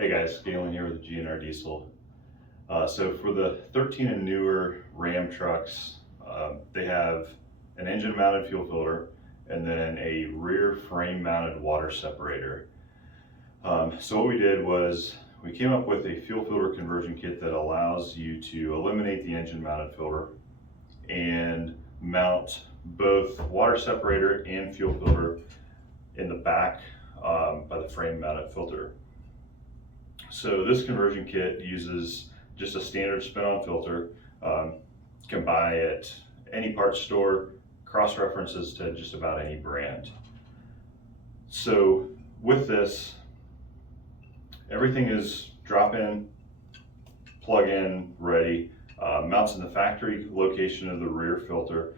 Hey guys, Galen here with GNR Diesel. So for the 13 and newer Ram trucks, they have an engine mounted fuel filter and then a rear frame mounted water separator. So what we did was we came up with a fuel filter conversion kit that allows you to eliminate the engine mounted filter and mount both water separator and fuel filter in the back by the frame mounted filter. So this conversion kit uses just a standard spin-on filter. You can buy at any parts store, cross references to just about any brand. So with this, everything is drop in, plug in, ready. Mounts in the factory location of the rear filter.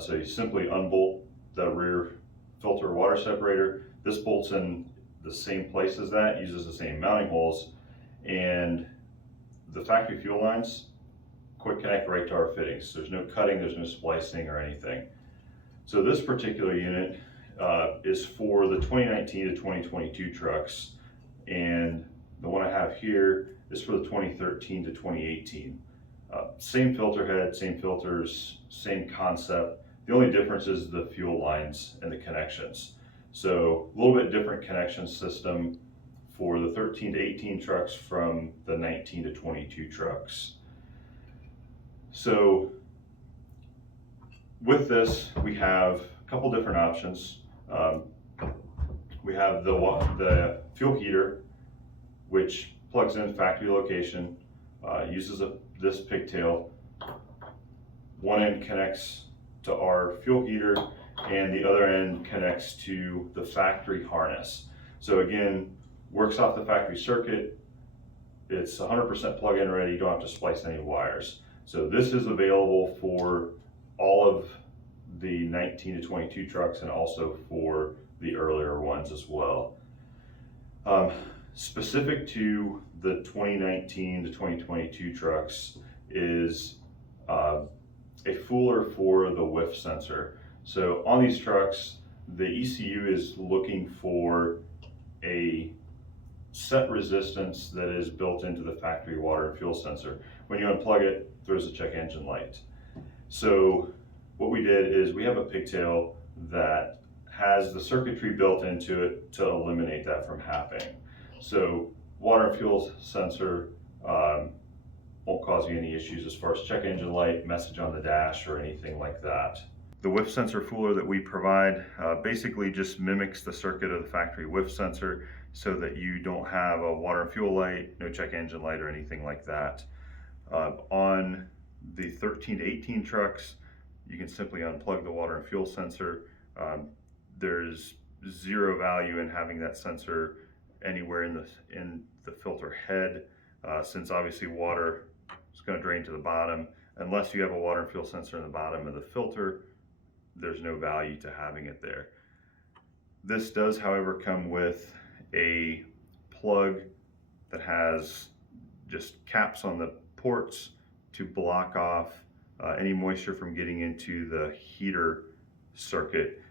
So you simply unbolt the rear filter water separator. This bolts in the same place as that, uses the same mounting holes, and the factory fuel lines quick connect right to our fittings. There's no cutting, there's no splicing or anything. So this particular unit is for the 2019 to 2022 trucks, and the one I have here is for the 2013 to 2018. Same filter head, same filters, same concept. The only difference is the fuel lines and the connections. So a little bit different connection system for the 13 to 18 trucks from the 19 to 22 trucks. So with this, we have a couple different options. We have the fuel heater, which plugs in factory location, uses this pigtail. One end connects to our fuel heater and the other end connects to the factory harness. So again, works off the factory circuit. It's 100% plug-in ready, you don't have to splice any wires. So this is available for all of the 19 to 22 trucks and also for the earlier ones as well. Specific to the 2019 to 2022 trucks is a fooler for the whiff sensor. So on these trucks, the ECU is looking for a set resistance that is built into the factory water and fuel sensor. When you unplug it, it throws a check engine light. So what we did is we have a pigtail that has the circuitry built into it to eliminate that from happening. So water and fuel sensor won't cause you any issues as far as check engine light, message on the dash, or anything like that. The whiff sensor fooler that we provide basically just mimics the circuit of the factory whiff sensor so that you don't have a water and fuel light, no check engine light or anything like that. On the 13 to 18 trucks, you can simply unplug the water and fuel sensor. There's zero value in having that sensor anywhere in the filter head, since obviously water is going to drain to the bottom. Unless you have a water and fuel sensor in the bottom of the filter, there's no value to having it there. This does, however, come with a plug that has just caps on the ports to block off any moisture from getting into the heater circuit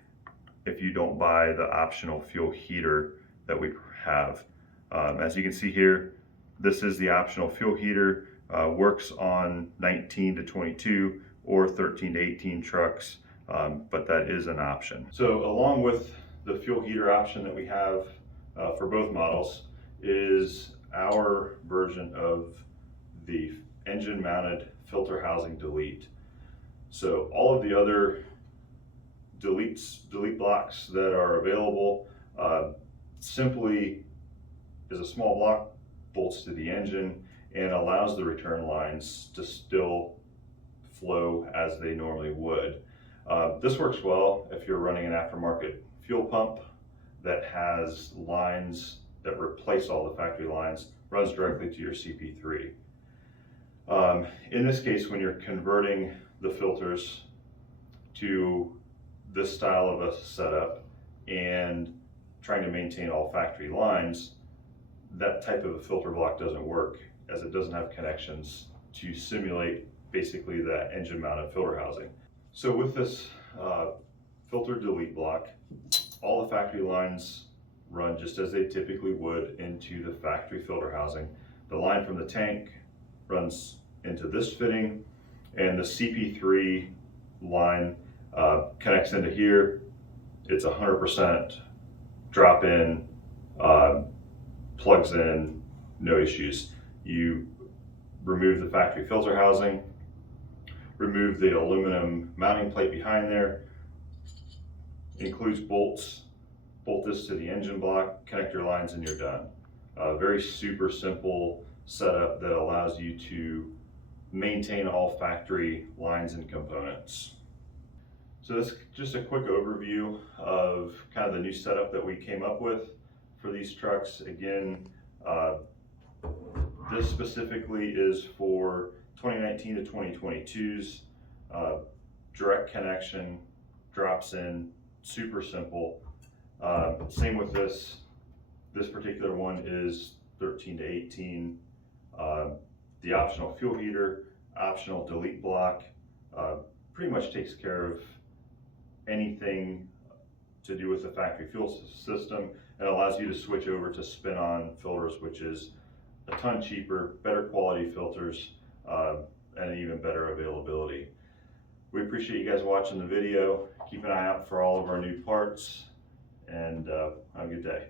if you don't buy the optional fuel heater that we have. As you can see here, this is the optional fuel heater, works on 19 to 22 or 13 to 18 trucks, but that is an option. So along with the fuel heater option that we have for both models is our version of the engine mounted filter housing delete. So all of the other delete blocks that are available simply is a small block, bolts to the engine, and allows the return lines to still flow as they normally would. This works well if you're running an aftermarket fuel pump that has lines that replace all the factory lines, runs directly to your CP3. In this case, when you're converting the filters to this style of a setup and trying to maintain all factory lines, that type of a filter block doesn't work, as it doesn't have connections to simulate basically the engine mounted filter housing. So with this filter delete block, all the factory lines run just as they typically would into the factory filter housing. The line from the tank runs into this fitting, and the CP3 line connects into here. It's 100% drop in, plugs in, no issues. You remove the factory filter housing, remove the aluminum mounting plate behind there, includes bolts, bolt this to the engine block, connect your lines, and you're done. Very super simple setup that allows you to maintain all factory lines and components. So that's just a quick overview of kind of the new setup that we came up with for these trucks. Again, this specifically is for 2019 to 2022s. Direct connection, drops in, super simple. Same with this. This particular one is 13 to 18. The optional fuel heater, optional delete block, pretty much takes care of anything to do with the factory fuel system, and allows you to switch over to spin-on filters, which is a ton cheaper, better quality filters, and even better availability. We appreciate you guys watching the video. Keep an eye out for all of our new parts, and have a good day.